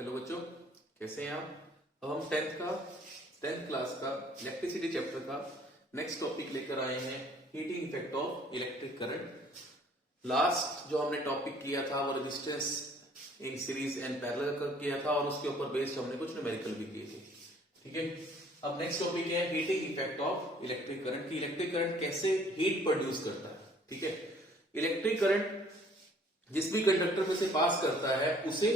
Hello बच्चों, कैसे हैं आप। अब हम टेंथ क्लास का इलेक्ट्रिसिटी चैप्टर का नेक्स्ट टॉपिक लेकर आए हैं, heating effect of electric current. Last जो हमने टॉपिक किया था वो resistance in series and parallel का किया था और उसके ऊपर बेस्ड हमने कुछ न्यूमेरिकल भी किए थे। ठीक है, अब नेक्स्ट टॉपिक है heating effect of electric current की इलेक्ट्रिक करंट कैसे हीट प्रोड्यूस करता है। ठीक है, इलेक्ट्रिक करंट जिस भी कंडक्टर में से पास करता है उसे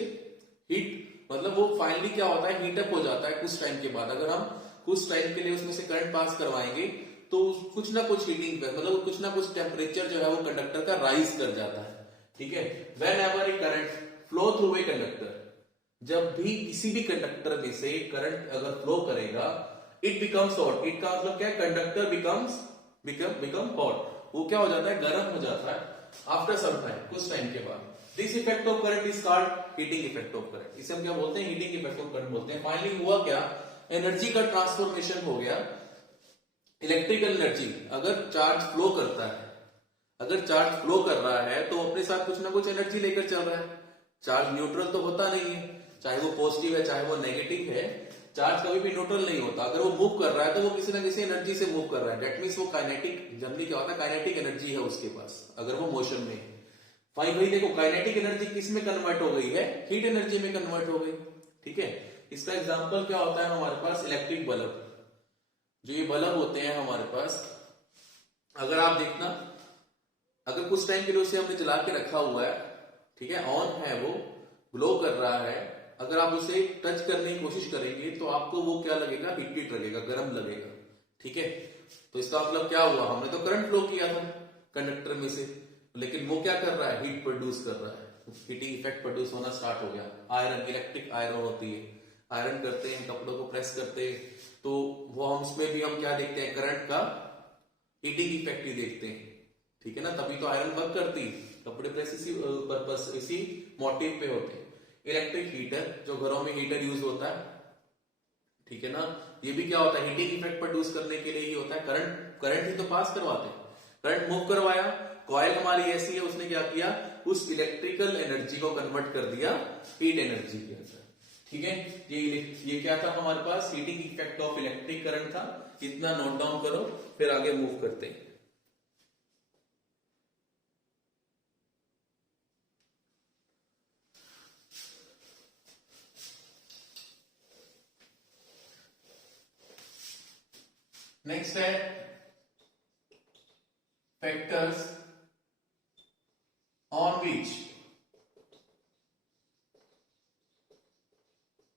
हीट मतलब वो फाइनली क्या होता है, हीटअप हो जाता है कुछ टाइम के बाद। अगर हम कुछ टाइम के लिए उसमें से करंट पास करवाएंगे तो कुछ ना कुछ हीटिंग मतलब कुछ ना कुछ टेम्परेचर जो है वो कंडक्टर का राइज कर जाता है। ठीक है, when ever A current flow through a conductor, जब भी किसी भी कंडक्टर में से करंट अगर फ्लो करेगा, इट बिकम्स हॉट। इट का मतलब क्या है, कंडक्टर बिकम हॉट, वो क्या हो जाता है, गर्म हो जाता है आफ्टर सम टाइम, कुछ टाइम के बाद। This effect of current is called heating effect of current. इसे हम क्या बोलते हैं, हीटिंग इफेक्ट ऑफ करंट बोलते हैं। फाइनली हुआ क्या, एनर्जी का ट्रांसफॉर्मेशन हो गया। इलेक्ट्रिकल एनर्जी अगर चार्ज फ्लो करता है, अगर चार्ज फ्लो कर रहा है तो अपने साथ कुछ ना कुछ एनर्जी लेकर चल रहा है। चार्ज न्यूट्रल तो होता नहीं है, चाहे वो पॉजिटिव है चाहे वो नेगेटिव है, चार्ज कभी भी न्यूट्रल नहीं होता। अगर वो मूव कर रहा है तो वो किसी ना किसी एनर्जी से मूव कर रहा है। डेट मीन्स वो काइनेटिक, जनरली क्या होता है, काइनेटिक एनर्जी है उसके पास अगर वो मोशन में है। भाई देखो, काइनेटिक एनर्जी किस में कन्वर्ट हो गई है, हीट एनर्जी में कन्वर्ट हो गई। ठीक है, इसका एग्जांपल क्या होता है हमारे पास, इलेक्ट्रिक बल्ब। जो ये बल्ब होते हैं हमारे पास, अगर आप देखना, अगर कुछ टाइम के लिए उसे हमने जला के रखा हुआ है, ठीक है, ऑन है, वो ग्लो कर रहा है, अगर आप उसे टच करने की कोशिश करेंगे तो आपको वो क्या लगेगा, हीटेड लगेगा, गर्म लगेगा। ठीक है, तो इसका मतलब क्या हुआ, हमने तो करंट फ्लो किया था कंडक्टर में से, लेकिन वो क्या कर रहा है, हीट प्रोड्यूस कर रहा है, हीटिंग इफेक्ट प्रोड्यूस होना स्टार्ट हो गया। आयरन, इलेक्ट्रिक आयरन होती है, आयरन करते हैं, कपड़ों को प्रेस करते हैं, तो वो हम उसमें भी हम क्या देखते हैं, करंट का हीटिंग इफेक्ट ही देखते हैं। ठीक है ना, तभी तो आयरन वर्क करती, कपड़े प्रेस इसी पर्पस, इसी मोटिव पे होते हैं। इलेक्ट्रिक हीटर, जो घरों में हीटर यूज होता है, ठीक है ना, ये भी क्या होता है, हीटिंग इफेक्ट प्रोड्यूस करने के लिए ही होता है। करंट ही तो पास करवाते हैं, करंट मूव करवाया, कॉइल हमारी ऐसी है, उसने क्या किया, उस इलेक्ट्रिकल एनर्जी को कन्वर्ट कर दिया हीट एनर्जी के अंदर। ठीक है, ये क्या था हमारे पास, heating effect of electric current था। इतना नोट डाउन करो, फिर आगे मूव करते हैं। नेक्स्ट है factors on which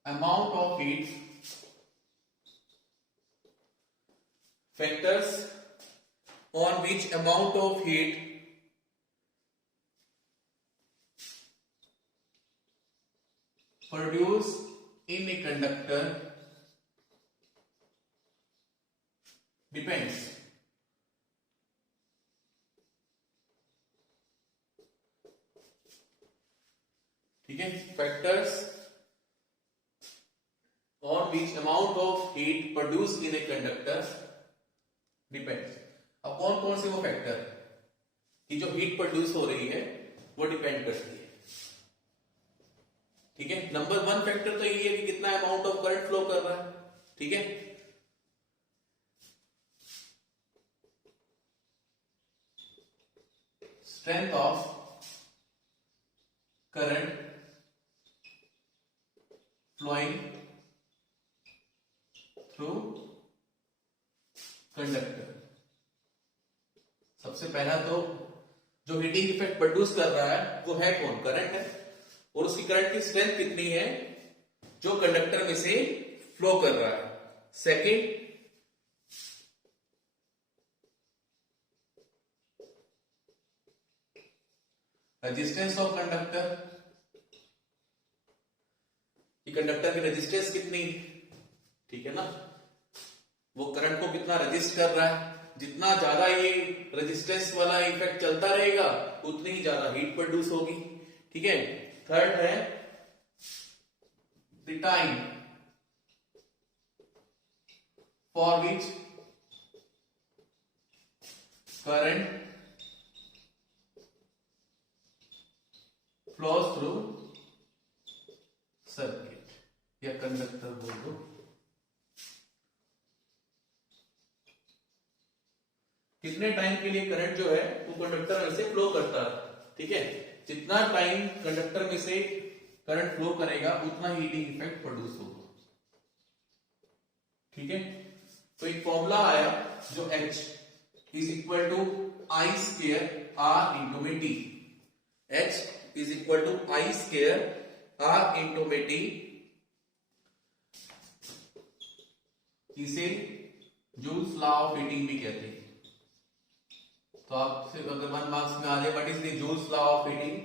amount of heat, factors on which amount of heat produced in a conductor depends. ठीक है, factors on which amount of heat produce in a conductor depends. अब कौन कौन से वो फैक्टर कि जो हीट प्रोड्यूस हो रही है वो डिपेंड करती है। ठीक है, नंबर वन फैक्टर तो ये है कि कितना अमाउंट ऑफ करंट फ्लो कर रहा है। ठीक है, strength of current flowing through conductor। सबसे पहला तो जो हीटिंग इफेक्ट प्रोड्यूस कर रहा है वो है कौन, करंट है, और उसकी करंट की स्ट्रेंथ कितनी है जो कंडक्टर में से फ्लो कर रहा है। Second, resistance of conductor, conductor की रेजिस्टेंस कितनी, ठीक है ना, वो करंट को कितना रेजिस्ट कर रहा है। जितना ज्यादा ये रेजिस्टेंस वाला इफेक्ट चलता रहेगा उतनी ही ज्यादा हीट प्रोड्यूस होगी। ठीक है, थर्ड है the time for which current flows through circuit. या कंडक्टर बोल दो। कितने टाइम के लिए करंट जो है वो कंडक्टर में से फ्लो करता है, ठीक है। जितना टाइम कंडक्टर में से करंट फ्लो करेगा उतना हीटिंग इफेक्ट प्रोड्यूस होगा, ठीक है। तो एक फॉर्मूला आया जो H is equal to I square R into में T. H is equal to I square R into में टी। इसे जूल्स लॉ ऑफ हीटिंग भी कहते हैं। तो आपसे अगर 1 मार्क्स में आ जाए what is the Joule's law of heating,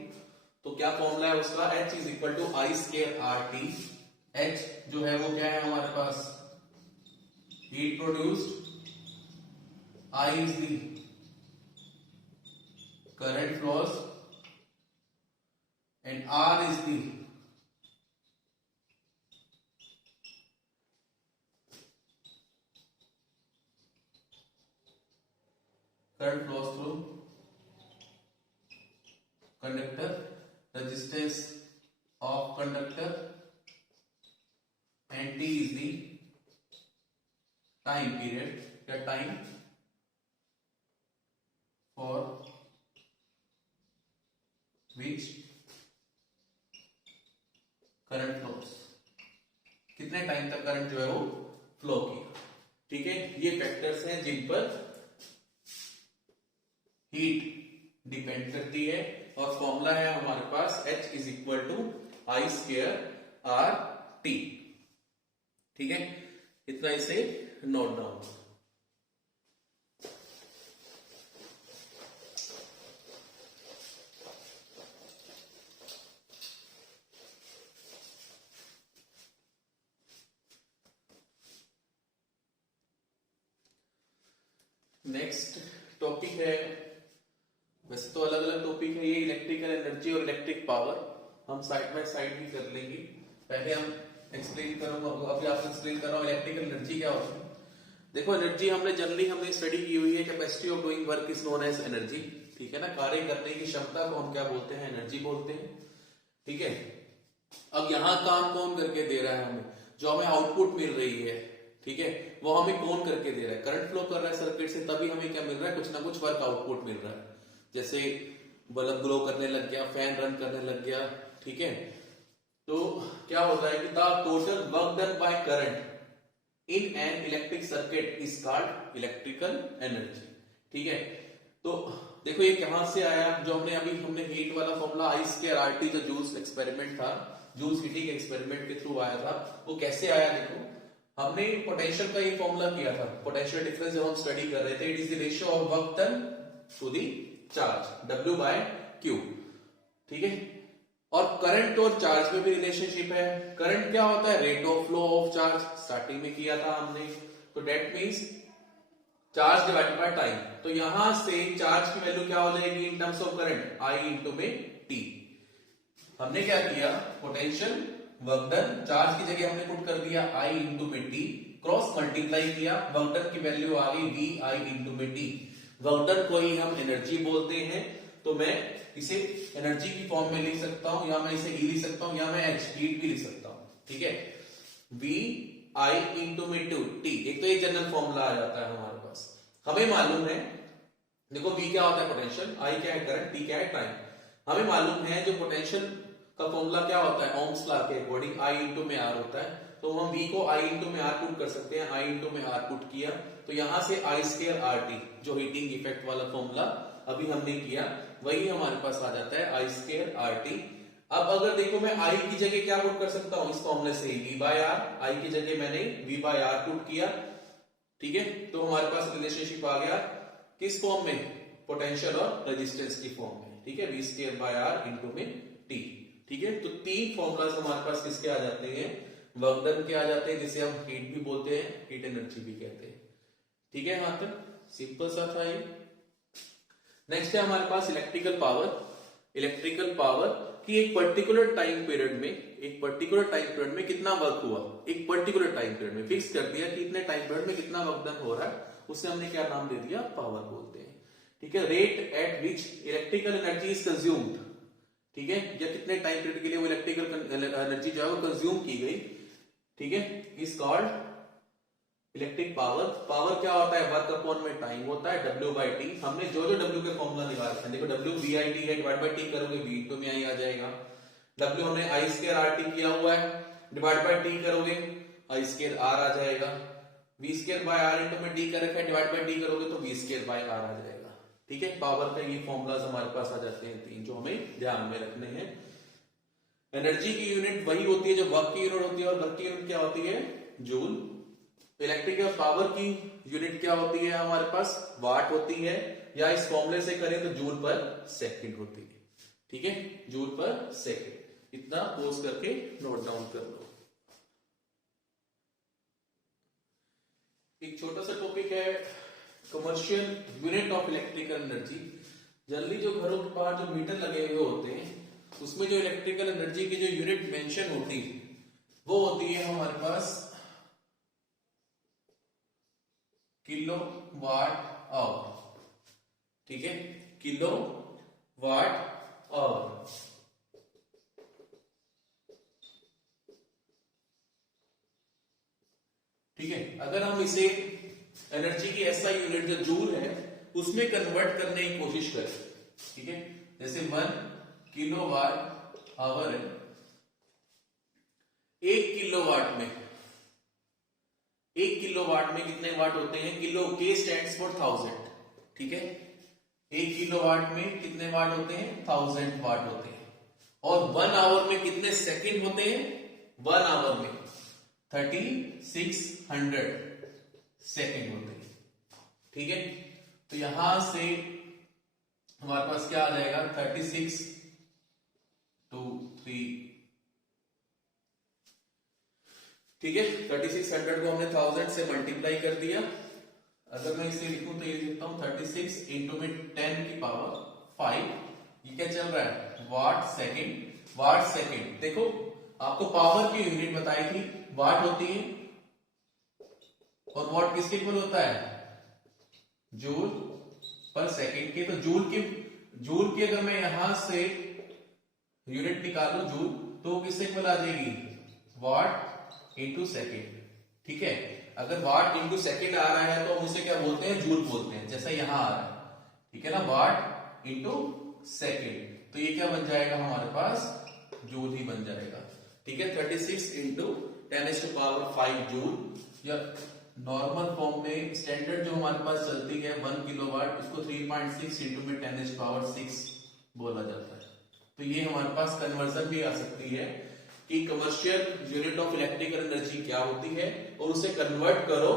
तो क्या फॉर्मूला है उसका, H is equal to I square R T. H जो है वो क्या है हमारे पास, heat produced, I is the current flows and R is the current flows through conductor, resistance of conductor, and T is the time period, the time for which current flows, कितने time तक current जो है वो flow किया, ठीक है। ये factors हैं जिन पर हीट डिपेंड करती है। और फॉर्मूला है हमारे पास H is equal to I square R T, ठीक है। इतना इसे नोट डाउन। नेक्स्ट टॉपिक है, वैसे तो अलग अलग टॉपिक है ये, इलेक्ट्रिकल एनर्जी और इलेक्ट्रिक पावर। हम साइड बाय साइड भी कर लेंगे। पहले हम एक्सप्लेन करूंगा, अभी आपको एक्सप्लेन कर रहा हूं इलेक्ट्रिकल एनर्जी क्या होती है। देखो एनर्जी हमने जनरली स्टडी की हुई है, capacity of doing work is known as energy, ठीक है ना। कार्य करने की क्षमता को हम क्या बोलते हैं, एनर्जी बोलते हैं, ठीक है। अब यहाँ काम कौन करके दे रहा है हमें, जो हमें आउटपुट मिल रही है, ठीक है, वो हमें कौन करके दे रहा है, करंट फ्लो कर रहा है सर्किट से, तभी हमें क्या मिल रहा है, कुछ ना कुछ वर्क आउटपुट मिल रहा है। जैसे बल्ब ग्लो करने लग गया, फैन रन करने लग गया, ठीक है। तो क्या होता है कि the total work done by current in an electric circuit is called electrical energy, ठीक है। तो देखो ये कहां से आया, जो हमने हीट वाला formula I square R T, जो जूल्स एक्सपेरिमेंट था, जूल्स हीटिंग एक्सपेरिमेंट के थ्रू आया था, वो कैसे आया। देखो हमने पोटेंशियल का ये फॉर्मूला किया था, पोटेंशियल डिफरेंस जब हम स्टडी कर रहे थे, it is the ratio of work done to the charge, W by Q, ठीक है। और करंट और चार्ज में भी रिलेशनशिप है। करंट क्या होता है, rate of flow of charge, starting में किया था हमने, तो that means charge divided by time. तो यहां से चार्ज की वैल्यू क्या हो जाएगी in terms of current, I into में T। हमने क्या किया, पोटेंशियल वर्क डन, चार्ज की जगह हमने पुट कर दिया I इंटू में T, क्रॉस मल्टीप्लाई किया, वर्क डन की वैल्यू आ गई VI इंटू में T। वर्क डन को ही हम एनर्जी बोलते हैं, तो मैं इसे एनर्जी की फॉर्म में लिख सकता हूं, या मैं इसे E लिख सकता हूं, या मैं H हीट भी लिख सकता हूं, ठीक है। VI इंटू में T, एक तो ये जनरल फॉर्मूला आ जाता है हमारे पास। हमें मालूम है, देखो V क्या होता है पोटेंशियल, I क्या है करंट, T क्या है टाइम। हमें मालूम है जो पोटेंशियल का फॉर्मूला क्या होता है, ओम्स लॉ के अकॉर्डिंग I इंटू में R होता है, तो हम V को I इंटू में R पुट कर सकते हैं। I इंटू में R पुट किया तो यहां से I स्क्वायर आर टी, जो हीटिंग इफेक्ट वाला फॉर्मूला अभी हमने किया, वही हमारे पास आ जाता है I स्क्वायर आर टी। अब अगर देखो मैं I की जगह क्या पुट कर सकता हूं, इस फॉर्मूले से V बाय आर, I की जगह मैंने V बाय आर पुट किया, ठीक है। तो हमारे पास रिलेशनशिप आ गया किस फॉर्म में, पोटेंशियल और रेजिस्टेंस की फॉर्म में, ठीक है। V square by R into में T, ठीक है। तो तीन फॉर्मूलाज हमारे पास किसके आ जाते हैं, वर्क डन के आ जाते हैं, जिसे हम हीट भी बोलते हैं, हीट एनर्जी भी कहते हैं, ठीक है। यहां तक सिंपल सा था ये। नेक्स्ट है हमारे पास इलेक्ट्रिकल पावर। इलेक्ट्रिकल पावर कि एक पर्टिकुलर टाइम पीरियड में कितना वर्क हुआ, एक पर्टिकुलर टाइम पीरियड में फिक्स कर दिया कि इतने टाइम पीरियड में कितना वर्क डन हो रहा है, उसे हमने क्या नाम दे दिया, पावर बोलते हैं, ठीक है। Rate at which electrical energy is consumed, ठीक है, या कितने टाइम पीरियड के लिए वो इलेक्ट्रिकल एनर्जी जो है वो कंज्यूम की गई, ठीक है, is called electric power. Power क्या होता है, वर्क अपॉन में टाइम होता है, W बाई टी। हमने जो जो W के फॉर्मूला निकाले हैं, देखो W VIT है, डिवाइड बाई टी करोगे V इंटू में आई आ जाएगा। W हमने I स्क्वायर RT किया हुआ है, डिवाइड बाई टी करोगे I स्क्वायर R आ जाएगा। V square bye R into में टी कर रखा है, डिवाइड बाई टी करोगे तो V स्क्वायर बाय R आ जाएगा। ठीक है, पावर का ये फॉर्मूलाज हमारे पास आ जाते हैं तीन, जो हमें ध्यान में रखने हैं। एनर्जी की यूनिट वही होती है जो वर्क की यूनिट होती है, और वर्क की यूनिट क्या होती है, जूल। इलेक्ट्रिकल पावर की यूनिट क्या होती है हमारे पास, वाट होती है, या इस फॉर्मूले से करें तो जूल पर सेकंड होती है। ठीक है, जूल पर सेकंड। इतना पोज करके नोट डाउन कर लो। एक छोटा सा टॉपिक है commercial unit of electrical energy. Generally जो घरों के बाहर जो मीटर लगे हुए होते हैं, उसमें जो इलेक्ट्रिकल एनर्जी की जो यूनिट मेंशन होती है वो होती है हमारे पास किलो वाट आवर। ठीक है, किलो वाट आवर। ठीक है, अगर हम इसे एनर्जी की ऐसा यूनिट जो जूल है उसमें कन्वर्ट करने की कोशिश करें, ठीक है, जैसे 1 किलो वाट आवर है, 1 किलोवाट में, 1 किलोवाट में कितने वाट होते हैं, किलो के स्टैंड्स फॉर 1000। ठीक है, 1 किलोवाट में कितने वाट होते हैं, 1000 वाट होते हैं। और 1 आवर में कितने सेकंड होते हैं, 1 आवर में 3600 सेकंड होते हैं। ठीक है, तो यहां से हमारे पास क्या आ जाएगा, 36 2 3, ठीक है, 3600 को हमने 1000 से मल्टीप्लाई कर दिया। अगर मैं इसे लिखूं तो ये लिखता हूं 36 इंटू में 10 की पावर 5। ये क्या चल रहा है, वाट सेकंड। वाट सेकंड, देखो आपको पावर की यूनिट बताई थी, वाट होती है, और वाट किसके इक्वल होता है, जूल पर सेकंड के। तो जूल की अगर मैं यहां से यूनिट निकालू जूल, तो किससे इक्वल आ जाएगी, वाट इंटू सेकेंड। ठीक है, अगर वाट इंटू सेकेंड आ रहा है तो हम उसे क्या बोलते हैं, जूल बोलते हैं, जैसा यहां आ रहा है। ठीक है ना, वाट इंटू सेकेंड, तो ये क्या बन जाएगा हमारे पास, जूल ही बन जाएगा। ठीक है, 36 इंटू 10⁵ जूल, या नॉर्मल फॉर्म में स्टैंडर्ड जो हमारे पास चलती है 1 किलोवाट, उसको 3.6 इंटू में 10⁶ बोला जाता है। तो ये हमारे पास कन्वर्जन भी आ सकती है कि commercial unit of electrical energy क्या होती है, और उसे कन्वर्ट करो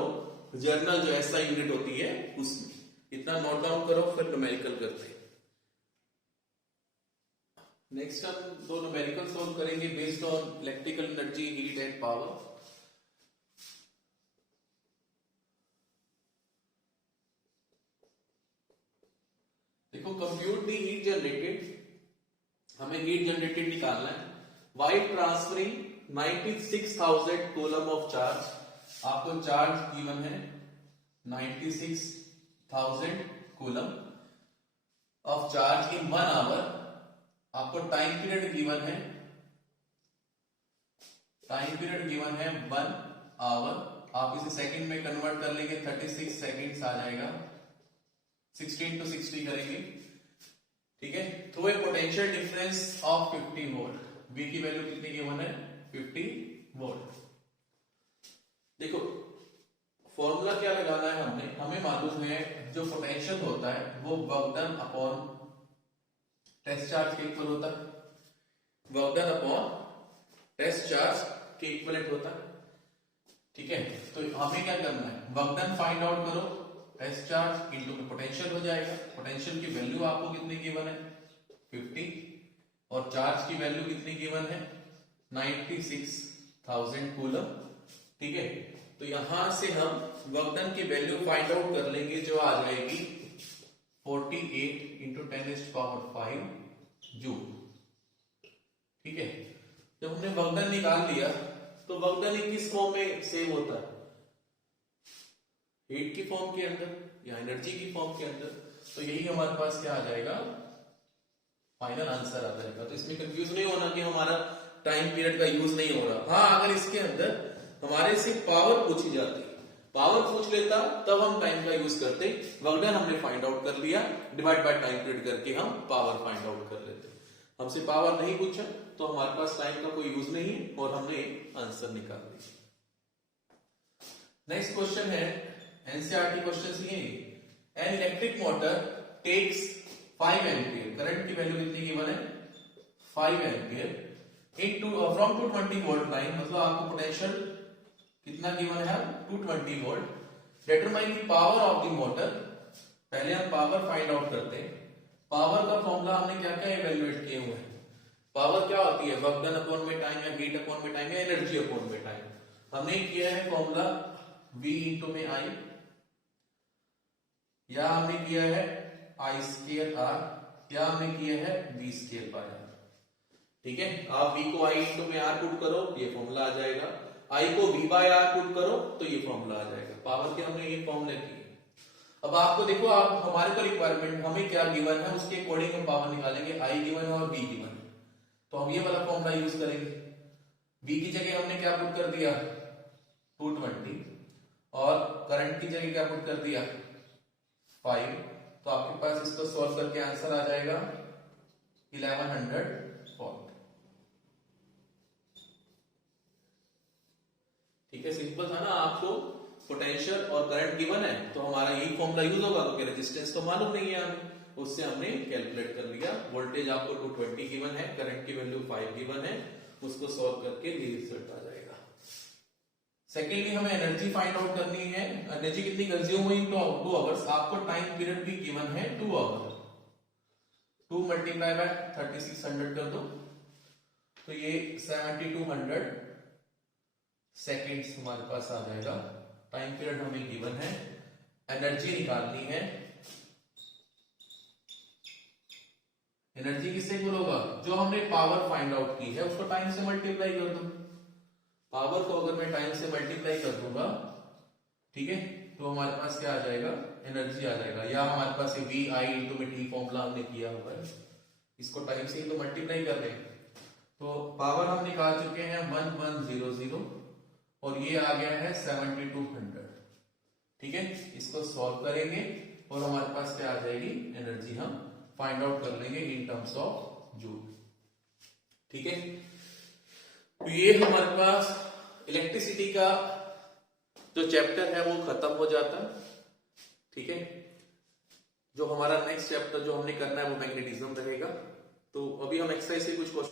जर्नल जो ऐसा यूनिट होती है उसमें। इतना नोट डाउन करो, फिर न्यूमेरिकल करते हैं। नेक्स्ट हम 2 न्यूमेरिकल सॉल्व करेंगे based on electrical energy, heat and power. देखो, कंप्यूट दी हीट जनरेटेड, हमें हीट जनरेटेड निकालना है while transferring 96,000 coulomb of charge. आपको चार्ज गिवन है 96,000 coulomb of charge in 1 hour. आपको टाइम पीरियड गिवन है, 1 आवर। आप इसे सेकंड में कन्वर्ट कर लेंगे, 36 सेकंड्स आ जाएगा, 16 to 60 करेंगे। ठीक है, through a potential difference of 50 volt. V की वैल्यू कितनी गिवन है, 50 वोल्ट। देखो फॉर्मूला क्या लगाना है हमें मालूम है जो पोटेंशियल होता है वो work done upon test charge के इक्वल होता है, work done upon test charge के इक्वलेंट होता है। ठीक है, तो हमें क्या करना है, वर्क डन फाइंड आउट करो, टेस्ट चार्ज इनटू में पोटेंशियल हो जाएगा। पोटेंशियल की वैल्यू आपको कितनी गिवन है, 50, और चार्ज की वैल्यू कितनी गिवन है, 96,000 कूलम। ठीक है, तो यहां से हम वर्क डन की वैल्यू फाइंड आउट कर लेंगे, जो आ जाएगी 48 इंटू 10⁵ जूल। ठीक है, जब हमने वर्क डन निकाल लिया तो वर्क डन किस फॉर्म में सेव होता है, हीट की फॉर्म के अंदर या एनर्जी की फॉर्म के अंदर। तो यही हमारे पास क्या आ जाएगा, फाइनल आंसर आ जाएगा। तो इसमें कंफ्यूज नहीं होना कि हमारा टाइम पीरियड का यूज नहीं हो रहा। हाँ, अगर इसके अंदर हमारे से पावर पूछी जाती, पावर पूछ लेता तब हम टाइम का यूज करते। वर्क डन हमने फाइंड आउट कर लिया, डिवाइड बाय टाइम पीरियड करके हम पावर फाइंड आउट कर लेते। हमसे पावर नहीं पूछा तो हमारे पास टाइम का कोई यूज नहीं है और हमने आंसर निकाल दिया। नेक्स्ट क्वेश्चन है एनसीईआरटी क्वेश्चन ये, an electric motor takes 5 ampere, current की वैल्यू कितनी गिवन है 5 ampere into from 220 volt line, मतलब आपको पोटेंशियल कितना गिवन है 220 volt. Determine the power of the motor, पहले हम पावर फाइंड आउट करते हैं। पावर का फॉर्मूला हमने क्या क्या इवेल्युएट किए हुए हैं। पावर क्या होती है, वर्क डन अपॉन में टाइम या हीट अपॉन में टाइम या एनर्जी अपॉन में टाइम। हमने किया है फॉर्मूला V इंटू में I, या हमने किया है I स्केयर R, या हमने किया है V स्केयर बाय R। ठीक है, आप V को I इंटू में R पुट करो ये फॉर्मूला आ जाएगा, I को V बाय R पुट करो तो ये फॉर्मूला आ जाएगा। पावर के हमने ये फॉर्मूला किए। अब आपको देखो, आप हमारे को रिक्वायरमेंट हमें क्या गिवन है उसके अकॉर्डिंग हम पावर निकालेंगे। I गिवन है और V गिवन है तो हम ये वाला फॉर्मूला यूज करेंगे। V की जगह हमने क्या पुट कर दिया 220 और करंट की जगह क्या पुट कर दिया 5, तो आपके पास इसको सॉल्व करके आंसर आ जाएगा 1100 वोल्ट। ठीक है, सिंपल था ना। आपको पोटेंशियल और करंट गिवन है तो हमारा यही फॉर्मूला यूज होगा, क्योंकि रेजिस्टेंस तो मालूम नहीं है हमें, उससे हमने कैलकुलेट कर लिया। वोल्टेज आपको 220 गिवन है, करंट की वैल्यू 5 गिवन है, उसको सॉल्व करके ये रिजल्ट आ जाएगा। सेकेंडली हमें एनर्जी फाइंड आउट करनी है। एनर्जी कितनी कंज्यूम हुई इन 2 आवर्स, आपको टाइम पीरियड भी गिवन है 2 आवर। 2 मल्टीप्लाई बाय 3600 कर दो तो ये 7200 सेकेंड्स हमारे पास आ जाएगा। टाइम पीरियड हमें गिवन है, एनर्जी निकालनी है। एनर्जी किससे इक्वल होगा, जो हमने पावर फाइंड आउट की है उसको टाइम से मल्टीप्लाई कर दो। पावर को अगर मैं टाइम से मल्टीप्लाई कर दूंगा, ठीक है, तो हमारे पास क्या आ जाएगा एनर्जी आ जाएगा। या हमारे पास ये V I इंटू में T फॉर्मूला हमने किया हुआ है, इसको टाइम से ही तो मल्टीप्लाई कर दें। तो पावर हम निकाल चुके हैं 1100 और ये आ गया है 7200। ठीक है, इसको सॉल्व करेंगे और हमारे पास क्या आ जाएगी एनर्जी, हम फाइंड आउट कर लेंगे इन टर्म्स ऑफ जूल। ठीक है, तो ये हमारे पास इलेक्ट्रिसिटी का जो चैप्टर है वो खत्म हो जाता है। ठीक है, जो हमारा नेक्स्ट चैप्टर जो हमने करना है वो मैग्नेटिज्म रहेगा। तो अभी हम एक्सरसाइज से कुछ क्वेश्चन